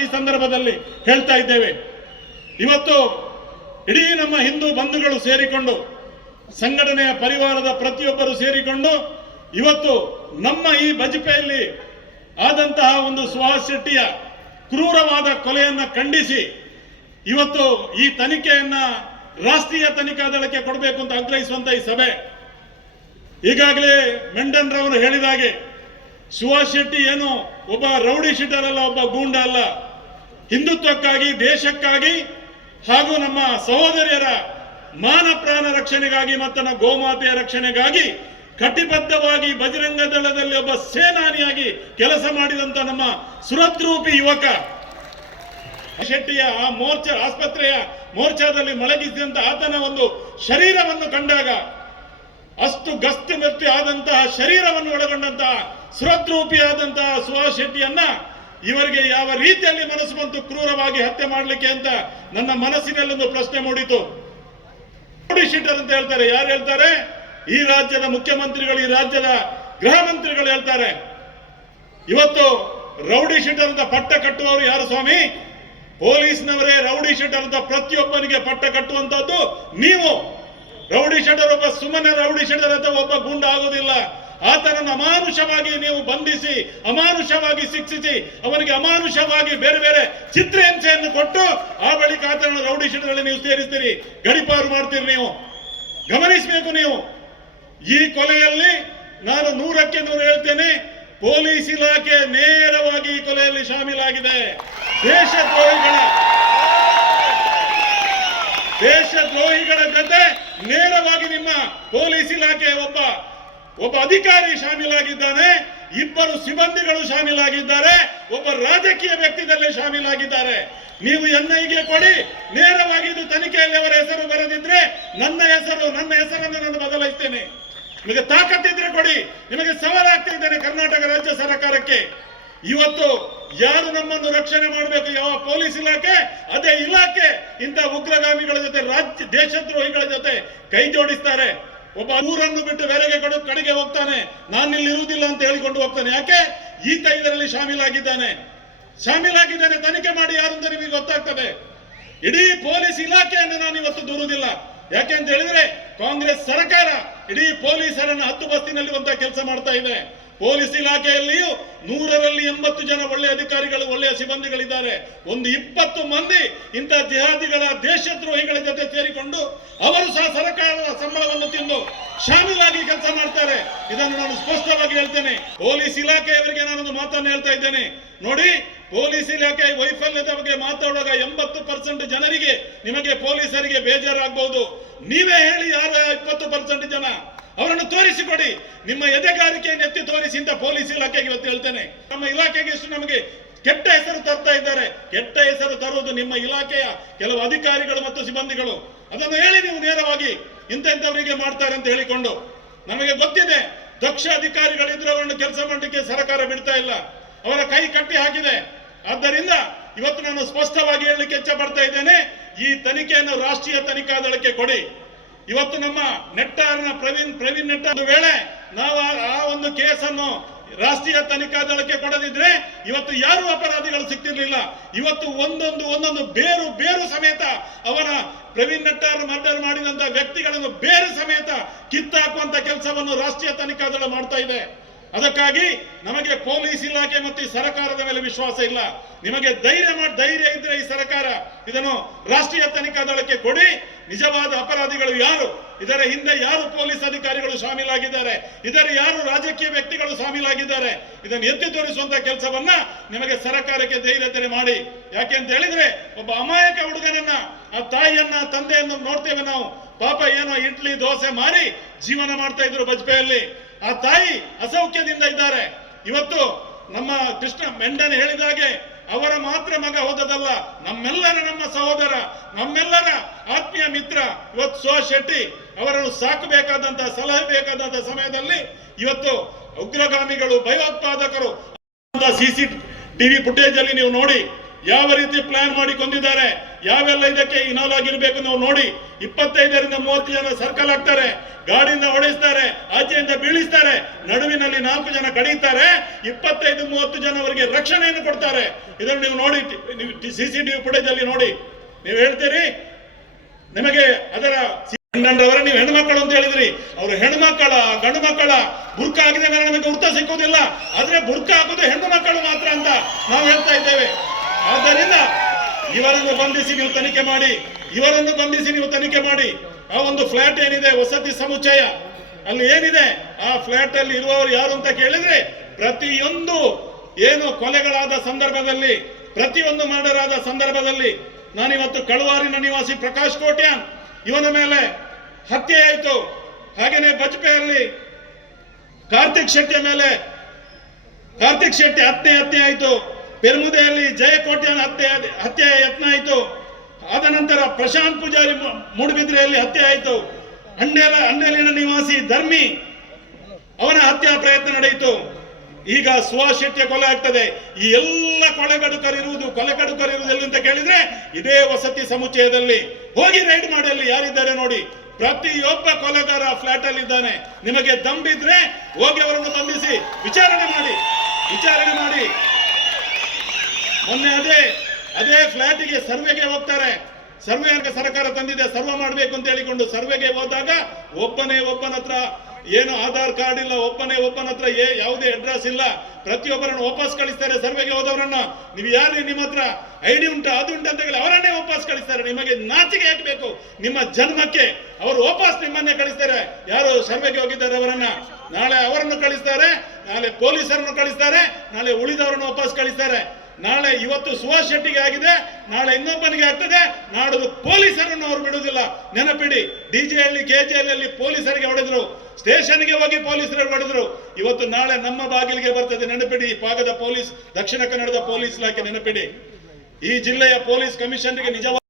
ಸ್ಪಷ್ಟವಾಗಿ ಈ ಸಂದರ್ಭದಲ್ಲಿ ಹೇಳ್ತಾ ಇದ್ದೇವೆ. ಇವತ್ತು ಇಡೀ ನಮ್ಮ ಹಿಂದೂ ಬಂಧುಗಳು ಸೇರಿಕೊಂಡು, ಸಂಘಟನೆಯ ಪರಿವಾರದ ಪ್ರತಿಯೊಬ್ಬರು ಸೇರಿಕೊಂಡು ಇವತ್ತು ನಮ್ಮ ಈ ಬಜ್ಪೆಯಲ್ಲಿ ಆದಂತಹ ಒಂದು ಸುಹಾಸ್ ಶೆಟ್ಟಿಯ ಕ್ರೂರವಾದ ಕೊಲೆಯನ್ನ ಖಂಡಿಸಿ ಇವತ್ತು ಈ ತನಿಖೆಯನ್ನ ರಾಷ್ಟ್ರೀಯ ತನಿಖಾ ದಳಕ್ಕೆ ಕೊಡಬೇಕು ಅಂತ ಆಗ್ರಹಿಸುವಂತ ಈ ಸಭೆ. ಈಗಾಗಲೇ ಮೆಂಡನ್ ರವರು ಹೇಳಿದಾಗೆ ಸುಹಾಸ್ ಶೆಟ್ಟಿ ಏನು ಒಬ್ಬ ರೌಡಿ ಶೀಟರ್ ಅಲ್ಲ, ಒಬ್ಬ ಗೂಂಡ ಅಲ್ಲ. ಹಿಂದುತ್ವಕ್ಕಾಗಿ, ದೇಶಕ್ಕಾಗಿ ಹಾಗೂ ನಮ್ಮ ಸಹೋದರಿಯರ ಮಾನ ಪ್ರಾಣ ರಕ್ಷಣೆಗಾಗಿ ಮತ್ತು ನಮ್ಮ ಗೋಮಾತೆಯ ರಕ್ಷಣೆಗಾಗಿ ಕಟಿಬದ್ಧವಾಗಿ ಬಜರಂಗ ದಳದಲ್ಲಿ ಒಬ್ಬ ಸೇನಾನಿಯಾಗಿ ಕೆಲಸ ಮಾಡಿದಂತ ನಮ್ಮ ಸುರದ್ರೂಪಿ ಯುವಕ ಶೆಟ್ಟಿಯ ಆ ಮೋರ್ಚಾ ಆಸ್ಪತ್ರೆಯ ಮೋರ್ಚಾದಲ್ಲಿ ಮಲಗಿಸಿದಂತ ಆತನ ಒಂದು ಶರೀರವನ್ನು ಕಂಡಾಗ, ಅಷ್ಟು ಗಸ್ತು ಮಸ್ತಿ ಆದಂತಹ ಶರೀರವನ್ನು ಒಳಗೊಂಡಂತಹ ಸುರದ್ರೂಪಿಯಾದಂತಹ ಸುಹಾಸ್ ಶೆಟ್ಟಿಯನ್ನ ಇವರಿಗೆ ಯಾವ ರೀತಿಯಲ್ಲಿ ಮನಸ್ಸು ಬಂತು ಕ್ರೂರವಾಗಿ ಹತ್ಯೆ ಮಾಡಲಿಕ್ಕೆ ಅಂತ ನನ್ನ ಮನಸ್ಸಿನಲ್ಲಿ ಒಂದು ಪ್ರಶ್ನೆ ಮೂಡಿತು. ರೌಡಿ ಶೀಟರ್ ಅಂತ ಹೇಳ್ತಾರೆ. ಯಾರು ಹೇಳ್ತಾರೆ? ಈ ರಾಜ್ಯದ ಮುಖ್ಯಮಂತ್ರಿಗಳು, ಈ ರಾಜ್ಯದ ಗೃಹ ಮಂತ್ರಿಗಳು ಹೇಳ್ತಾರೆ. ಇವತ್ತು ರೌಡಿ ಶೀಟರ್ ಅಂತ ಪಟ್ಟ ಕಟ್ಟುವವರು ಯಾರು ಸ್ವಾಮಿ? ಪೊಲೀಸ್ನವರೇ ರೌಡಿ ಶೀಟರ್ ಅಂತ ಪ್ರತಿಯೊಬ್ಬನಿಗೆ ಪಟ್ಟ ಕಟ್ಟುವಂತದ್ದು ನೀವು. ರೌಡಿ ಶೀಟರ್ ಒಬ್ಬ ಸುಮ್ಮನೆ ರೌಡಿ ಶೀಟರ್ ಅಂತ ಒಬ್ಬ ಗುಂಡ ಆಗುವುದಿಲ್ಲ. ಆತನನ್ನು ಅಮಾನುಷವಾಗಿ ನೀವು ಬಂಧಿಸಿ, ಅಮಾನುಷವಾಗಿ ಶಿಕ್ಷಿಸಿ, ಅವನಿಗೆ ಅಮಾನುಷವಾಗಿ ಬೇರೆ ಬೇರೆ ಚಿತ್ರಹಿಂಸೆಯನ್ನು ಕೊಟ್ಟು ಆ ಬಳಿಕ ಆತನನ್ನು ರೌಡಿ ಶೀಟರ್ ನೀವು ಸೇರಿಸ್ತೀರಿ, ಗಡಿಪಾರು ಮಾಡ್ತೀರಿ. ನೀವು ಗಮನಿಸಬೇಕು. ನೀವು ಈ ಕೊಲೆಯಲ್ಲಿ ನಾನು 100ಕ್ಕೆ 100 ಹೇಳ್ತೇನೆ, ಪೊಲೀಸ್ ಇಲಾಖೆ ನೇರವಾಗಿ ಈ ಕೊಲೆಯಲ್ಲಿ ಶಾಮೀಲಾಗಿದೆ. ದೇಶದ್ರೋಹಿಗಳ ಜೊತೆ ನೇರವಾಗಿ ನಿಮ್ಮ ಪೊಲೀಸ್ ಇಲಾಖೆ ಒಬ್ಬ ಅಧಿಕಾರಿ ಶಾಮೀಲಾಗಿದ್ದಾನೆ, 2 ಸಿಬ್ಬಂದಿಗಳು ಶಾಮೀಲಾಗಿದ್ದಾರೆ, ಒಬ್ಬ ರಾಜಕೀಯ ವ್ಯಕ್ತಿಗಳೇ ಶಾಮೀಲಾಗಿದ್ದಾರೆ. ನೀವು ಎನ್ಐಗೆ ಕೊಡಿ, ನೇರವಾಗಿ ಇದು ತನಿಖೆಯಲ್ಲಿ ಅವರ ಹೆಸರು ಬರೆದಿದ್ರೆ ನನ್ನ ಹೆಸರನ್ನು ನಾನು ಬದಲಾಯಿಸ್ತೇನೆ. ನಿಮಗೆ ತಾಕತ್ತಿದ್ರೆ ಕೊಡಿ, ನಿಮಗೆ ಸವಾಲಾಗ್ತಿದ್ದೇನೆ ಕರ್ನಾಟಕ ರಾಜ್ಯ ಸರ್ಕಾರಕ್ಕೆ. ಇವತ್ತು ಯಾರು ನಮ್ಮನ್ನು ರಕ್ಷಣೆ ಮಾಡಬೇಕು? ಯಾವ ಪೊಲೀಸ್ ಇಲಾಖೆ, ಅದೇ ಇಲಾಖೆ ಇಂಥ ಉಗ್ರಗಾಮಿಗಳ ಜೊತೆ, ದೇಶದ್ರೋಹಿಗಳ ಜೊತೆ ಕೈ ಜೋಡಿಸ್ತಾರೆ. ಒಬ್ಬ ಊರನ್ನು ಬಿಟ್ಟು ಬೇರೆಗೆ ಕಡೆಗೆ ಹೋಗ್ತಾನೆ, ನಾನಿಲ್ಲಿ ಇರುವುದಿಲ್ಲ ಅಂತ ಹೇಳಿಕೊಂಡು ಹೋಗ್ತಾನೆ. ಯಾಕೆ? ಈತ ಇದರಲ್ಲಿ ಶಾಮೀಲಾಗಿದ್ದಾನೆ. ತನಿಖೆ ಮಾಡಿ ಯಾರು ಅಂತ ನಿಮಗೆ ಗೊತ್ತಾಗ್ತದೆ. ಇಡೀ ಪೊಲೀಸ್ ಇಲಾಖೆಯನ್ನು ನಾನು ಇವತ್ತು ದೂರುವುದಿಲ್ಲ. ಯಾಕೆ ಅಂತ ಹೇಳಿದ್ರೆ ಕಾಂಗ್ರೆಸ್ ಸರ್ಕಾರ ಇಡೀ ಪೊಲೀಸರನ್ನು ಹದ್ದು ಬಸ್ತಿನಲ್ಲಿ ಒಂದು ಕೆಲಸ ಮಾಡ್ತಾ ಇದೆ. ಪೊಲೀಸ್ ಇಲಾಖೆಯಲ್ಲಿಯೂ 100ರಲ್ಲಿ 80 ಜನ ಒಳ್ಳೆಯ ಅಧಿಕಾರಿಗಳು, ಒಳ್ಳೆಯ ಸಿಬ್ಬಂದಿಗಳಿದ್ದಾರೆ. ಒಂದು 20 ಮಂದಿ ಇಂಥ ಜಿಹಾದಿಗಳ, ದೇಶದ್ರೋಹಿಗಳ ಜೊತೆ ಸೇರಿಕೊಂಡು ಅವರು ಸಹ ಸರ್ಕಾರದ ಸಂಬಳವನ್ನು ತಿಂದು ಶಾಮೀಲಾಗಿ ಕೆಲಸ ಮಾಡ್ತಾರೆ. ಇದನ್ನು ನಾನು ಸ್ಪಷ್ಟವಾಗಿ ಹೇಳ್ತೇನೆ. ಪೊಲೀಸ್ ಇಲಾಖೆಯವರಿಗೆ ನಾನೊಂದು ಮಾತನ್ನು ಹೇಳ್ತಾ ಇದ್ದೇನೆ. ನೋಡಿ, ಪೊಲೀಸ್ ಇಲಾಖೆ ವೈಫಲ್ಯದ ಬಗ್ಗೆ ಮಾತಾಡುವಾಗ 80% ಜನರಿಗೆ, ನಿಮಗೆ ಪೊಲೀಸರಿಗೆ ಬೇಜಾರಾಗಬಹುದು. ನೀವೇ ಹೇಳಿ, ಯಾರು 20% ಜನ? ಅವರನ್ನು ತೋರಿಸಿಕೊಡಿ. ನಿಮ್ಮ ಎದೆಗಾರಿಕೆಯನ್ನು ಎತ್ತಿ ತೋರಿಸಿ ಅಂತ ಪೊಲೀಸ್ ಇಲಾಖೆಗೆ ಇವತ್ತು ಹೇಳ್ತೇನೆ. ನಮ್ಮ ಇಲಾಖೆಗೆ ಎಷ್ಟು ನಮಗೆ ಕೆಟ್ಟ ಹೆಸರು ತರ್ತಾ ಇದ್ದಾರೆ. ಕೆಟ್ಟ ಹೆಸರು ತರುವುದು ನಿಮ್ಮ ಇಲಾಖೆಯ ಕೆಲವು ಅಧಿಕಾರಿಗಳು ಮತ್ತು ಸಿಬ್ಬಂದಿಗಳು. ಅದನ್ನು ಹೇಳಿ ನೀವು ನೇರವಾಗಿ ಇಂಥವರಿಗೆ ಮಾಡ್ತಾರೆ ಅಂತ ಹೇಳಿಕೊಂಡು. ನಮಗೆ ಗೊತ್ತಿದೆ, ದಕ್ಷ ಅಧಿಕಾರಿಗಳಿದ್ರೆ ಅವರನ್ನು ಕೆಲಸ ಮಾಡಲಿಕ್ಕೆ ಸರ್ಕಾರ ಬಿಡ್ತಾ ಇಲ್ಲ, ಅವರ ಕೈ ಕಟ್ಟಿ ಹಾಕಿದೆ. ಆದ್ದರಿಂದ ಇವತ್ತು ನಾನು ಸ್ಪಷ್ಟವಾಗಿ ಹೇಳಲಿಕ್ಕೆ ಇಚ್ಛೆ ಪಡ್ತಾ ಇದ್ದೇನೆ, ಈ ತನಿಖೆಯನ್ನು ರಾಷ್ಟ್ರೀಯ ತನಿಖಾ ದಳಕ್ಕೆ ಕೊಡಿ. ಇವತ್ತು ನಮ್ಮ ನೆಟ್ಟಾರ್ನ ಪ್ರವೀಣ್ ನೆಟ್ಟಾರ್ ಒಂದು ವೇಳೆ ನಾವು ಆ ಒಂದು ಕೇಸನ್ನು ರಾಷ್ಟ್ರೀಯ ತನಿಖಾ ದಳಕ್ಕೆ ಕೊಡದಿದ್ರೆ ಇವತ್ತು ಯಾರು ಅಪರಾಧಿಗಳು ಸಿಕ್ತಿರ್ಲಿಲ್ಲ. ಇವತ್ತು ಒಂದೊಂದು ಬೇರು ಸಮೇತ ಅವರ ಪ್ರವೀಣ್ ನೆಟ್ಟಾರ್ ಮರ್ಡರ್ ಮಾಡಿದಂತ ವ್ಯಕ್ತಿಗಳನ್ನು ಬೇರು ಸಮೇತ ಕಿತ್ತಾಕುವಂತ ಕೆಲಸವನ್ನು ರಾಷ್ಟ್ರೀಯ ತನಿಖಾ ದಳ ಮಾಡ್ತಾ ಇದೆ. ಅದಕ್ಕಾಗಿ ನಮಗೆ ಪೊಲೀಸ್ ಇಲಾಖೆ ಮತ್ತು ಈ ಸರ್ಕಾರದ ಮೇಲೆ ವಿಶ್ವಾಸ ಇಲ್ಲ. ನಿಮಗೆ ಧೈರ್ಯ ಇದ್ರೆ ಈ ಸರ್ಕಾರ ಇದನ್ನು ರಾಷ್ಟ್ರೀಯ ತನಿಖಾ ದಳಕ್ಕೆ ಕೊಡಿ. ನಿಜವಾದ ಅಪರಾಧಿಗಳು ಯಾರು, ಇದರ ಹಿಂದೆ ಯಾರು ಪೊಲೀಸ್ ಅಧಿಕಾರಿಗಳು ಶಾಮೀಲಾಗಿದ್ದಾರೆ, ಇದರ ಯಾರು ರಾಜಕೀಯ ವ್ಯಕ್ತಿಗಳು ಶಾಮೀಲಾಗಿದ್ದಾರೆ, ಇದನ್ನು ಎತ್ತಿ ತೋರಿಸುವಂತ ಕೆಲಸವನ್ನ ನಿಮಗೆ ಸರ್ಕಾರಕ್ಕೆ ಧೈರ್ಯತೆ ಮಾಡಿ. ಯಾಕೆ ಅಂತ ಹೇಳಿದ್ರೆ ಒಬ್ಬ ಅಮಾಯಕ ಹುಡುಗನನ್ನ, ಆ ತಾಯಿಯನ್ನ, ತಂದೆಯನ್ನು ನೋಡ್ತೇವೆ ನಾವು. ಪಾಪ ಏನೋ ಇಡ್ಲಿ ದೋಸೆ ಮಾರಿ ಜೀವನ ಮಾಡ್ತಾ ಇದ್ರು ಬಜ್ಪೆಯಲ್ಲಿ. ಆ ತಾಯಿ ಅಸೌಖ್ಯದಿಂದ ಇದ್ದಾರೆ. ಇವತ್ತು ನಮ್ಮ ಕೃಷ್ಣ ಮೆಂಡನ್ ಹೇಳಿದಾಗೆ ಅವರ ಮಾತ್ರ ಮಗ ಹೋದದಲ್ಲ, ನಮ್ಮ ಸಹೋದರ, ನಮ್ಮೆಲ್ಲರ ಆತ್ಮೀಯ ಮಿತ್ರ ಇವತ್ತು ಸುಹಾಸ್ ಶೆಟ್ಟಿ ಅವರನ್ನು ಸಾಕಬೇಕಾದಂತಹ, ಸಲಹೆ ಬೇಕಾದಂತಹ ಸಮಯದಲ್ಲಿ ಇವತ್ತು ಉಗ್ರಗಾಮಿಗಳು, ಭಯೋತ್ಪಾದಕರು CCTV ಫುಟೇಜ್ ಅಲ್ಲಿ ನೀವು ನೋಡಿ ಯಾವ ರೀತಿ ಪ್ಲಾನ್ ಮಾಡಿ ಕೊಂದಿದ್ದಾರೆ, ಯಾವೆಲ್ಲ ಇದಕ್ಕೆ ಇನ್ವಾಲ್ವ್ ಆಗಿರ್ಬೇಕು ನಾವು ನೋಡಿ. 25ರಿಂದ 30 ಜನ ಸರ್ಕಲ್ ಆಗ್ತಾರೆ, ಗಾಡಿಯಿಂದ ಹೊಡೆಸ್ತಾರೆ, ಆಚೆಯಿಂದ ಬೀಳಿಸ್ತಾರೆ, ನಡುವಿನಲ್ಲಿ 4 ಜನ ಕಡಿತಾರೆ, 25-30 ಜನ ಅವರಿಗೆ ರಕ್ಷಣೆಯನ್ನು ಕೊಡ್ತಾರೆ. ಇದನ್ನು ನೀವು ನೋಡಿ, CCTV ಫುಟೇಜ್ ಅಲ್ಲಿ ನೋಡಿ. ನೀವು ಹೇಳ್ತೀರಿ ನಿಮಗೆ ಅದರ ಅವರ ನೀವು ಹೆಣ್ಮಕ್ಕಳು ಅಂತ ಹೇಳಿದ್ರಿ. ಅವರು ಹೆಣ್ಮಕ್ಕಳ ಗಂಡು ಮಕ್ಕಳ ಬುರ್ಕ ಆಗಿದೆ ಮೇಲೆ ನಮಗೆ ಗುರ್ತ ಸಿಕ್ಕುವುದಿಲ್ಲ, ಆದ್ರೆ ಬುರ್ಕ ಹಾಕುವುದು ಹೆಣ್ಣು ಮಕ್ಕಳು ಮಾತ್ರ ಅಂತ ನಾವು ಹೇಳ್ತಾ ಇದ್ದೇವೆ. ಆದ್ದರಿಂದ ಇವರನ್ನು ಬಂಧಿಸಿ ನೀವು ತನಿಖೆ ಮಾಡಿ, ಇವರನ್ನು ಬಂಧಿಸಿ ನೀವು ತನಿಖೆ ಮಾಡಿ. ಆ ಒಂದು ಫ್ಲಾಟ್ ಏನಿದೆ ವಸತಿ ಸಮುಚ್ಚಯ, ಅಲ್ಲಿ ಏನಿದೆ ಆ ಫ್ಲಾಟ್ ಅಲ್ಲಿ ಇರುವವರು ಯಾರು ಅಂತ ಕೇಳಿದ್ರೆ, ಪ್ರತಿಯೊಂದು ಏನು ಕೊಲೆಗಳಾದ ಸಂದರ್ಭದಲ್ಲಿ, ಪ್ರತಿಯೊಂದು ಮರ್ಡರ್ ಆದ ಸಂದರ್ಭದಲ್ಲಿ, ನಾನಿವತ್ತು ಕಳುವಾರಿನ ನಿವಾಸಿ ಪ್ರಕಾಶ್ ಕೋಟ್ಯಾನ್ ಇವನ ಮೇಲೆ ಹತ್ಯೆ ಆಯಿತು. ಹಾಗೇನೆ ಬಜ್ಪೆಯಲ್ಲಿ ಕಾರ್ತಿಕ್ ಶೆಟ್ಟಿಯ ಮೇಲೆ ಹತ್ಯೆ ಆಯಿತು. ಪೆರ್ಮುದೆಯಲ್ಲಿ ಜಯ ಕೋಟ್ಯಾನ್ ಹತ್ಯೆ ಯತ್ನ ಆಯಿತು. ಆದ ನಂತರ ಪ್ರಶಾಂತ್ ಪೂಜಾರಿ ಮೂಡುಬಿದ್ರೆಯಲ್ಲಿ ಹತ್ಯೆ ಆಯಿತು. ಅಂಡೇಲಿನ ನಿವಾಸಿ ಧರ್ಮಿ ಅವನ ಹತ್ಯಾ ಪ್ರಯತ್ನ ನಡೆಯಿತು. ಈಗ ಸುಹಾಸ್ ಶೆಟ್ಟಿಯ ಕೊಲೆ ಆಗ್ತದೆ. ಈ ಎಲ್ಲ ಕೊಲೆಗಡುಕರಿರುವುದು ಎಲ್ಲಿ ಅಂತ ಕೇಳಿದ್ರೆ ಇದೇ ವಸತಿ ಸಮುಚ್ಚಯದಲ್ಲಿ. ಹೋಗಿ ರೈಡ್ ಮಾಡಿ, ಅಲ್ಲಿ ಯಾರಿದ್ದಾರೆ ನೋಡಿ. ಪ್ರತಿಯೊಬ್ಬ ಕೊಲೆಗಾರ ಫ್ಲಾಟ್ ಅಲ್ಲಿ ಇದ್ದಾನೆ. ನಿಮಗೆ ದಂಬಿದ್ರೆ ಹೋಗಿ ಅವರನ್ನು ಬಂಧಿಸಿ ವಿಚಾರಣೆ ಮಾಡಿ. ಮೊನ್ನೆ ಅದೇ ಫ್ಲಾಟಿಗೆ ಸರ್ವೆಗೆ ಹೋಗ್ತಾರೆ. ಸರ್ವೆ ಅಂತ ಸರ್ಕಾರ ತಂದಿದೆ, ಸರ್ವೆ ಮಾಡಬೇಕು ಅಂತ ಹೇಳಿಕೊಂಡು ಸರ್ವೆಗೆ ಹೋದಾಗ ಒಬ್ಬನ ಹತ್ರ ಏನು ಆಧಾರ್ ಕಾರ್ಡ್ ಇಲ್ಲ, ಒಬ್ಬನ ಹತ್ರ ಯಾವುದೇ ಅಡ್ರೆಸ್ ಇಲ್ಲ. ಪ್ರತಿಯೊಬ್ಬರನ್ನು ವಾಪಸ್ ಕಳಿಸ್ತಾರೆ. ಸರ್ವೆಗೆ ಹೋದವರನ್ನ ನೀವು ಯಾರು, ನಿಮ್ಮ ಹತ್ರ ID ಉಂಟು ಅದು ಉಂಟು ಅಂತ ಹೇಳಿ ಅವರನ್ನೇ ವಾಪಸ್ ಕಳಿಸ್ತಾರೆ. ನಿಮಗೆ ನಾಚಿಕೆ ಹಾಕಬೇಕು ನಿಮ್ಮ ಜನ್ಮಕ್ಕೆ. ಅವರು ವಾಪಸ್ ನಿಮ್ಮನ್ನೇ ಕಳಿಸ್ತಾರೆ. ಯಾರು ಸರ್ವೆಗೆ ಹೋಗಿದ್ದಾರೆ ಅವರನ್ನ ನಾಳೆ ಅವರನ್ನು ಕಳಿಸ್ತಾರೆ, ನಾಳೆ ಪೊಲೀಸರನ್ನು ಕಳಿಸ್ತಾರೆ, ನಾಳೆ ಉಳಿದವರನ್ನು ವಾಪಸ್ ಕಳಿಸ್ತಾರೆ. ನಾಳೆ ಇವತ್ತು ಸುಹಾಸ್ ಶೆಟ್ಟಿಗೆ ಆಗಿದೆ, ನಾಳೆ ಇನ್ನೊಬ್ಬನಿಗೆ ಆಗ್ತದೆ, ನಾಡದು ಪೊಲೀಸರನ್ನು ಅವರು ಬಿಡುವುದಿಲ್ಲ. ನೆನಪಿಡಿ, DJಯಲ್ಲಿ KJಯಲ್ಲಿ ಪೊಲೀಸರಿಗೆ ಹೊಡೆದ್ರು, ಸ್ಟೇಷನ್ಗೆ ಹೋಗಿ ಪೊಲೀಸರಿಗೆ ಹೊಡೆದ್ರು. ಇವತ್ತು ನಾಳೆ ನಮ್ಮ ಬಾಗಿಲಿಗೆ ಬರ್ತದೆ. ನೆನಪಿಡಿ, ಈ ಭಾಗದ ಪೊಲೀಸ್, ದಕ್ಷಿಣ ಕನ್ನಡದ ಪೊಲೀಸ್ ಇಲಾಖೆ ನೆನಪಿಡಿ. ಈ ಜಿಲ್ಲೆಯ ಪೊಲೀಸ್ ಕಮಿಷನರ್ಗೆ ನಿಜವಾಗಿ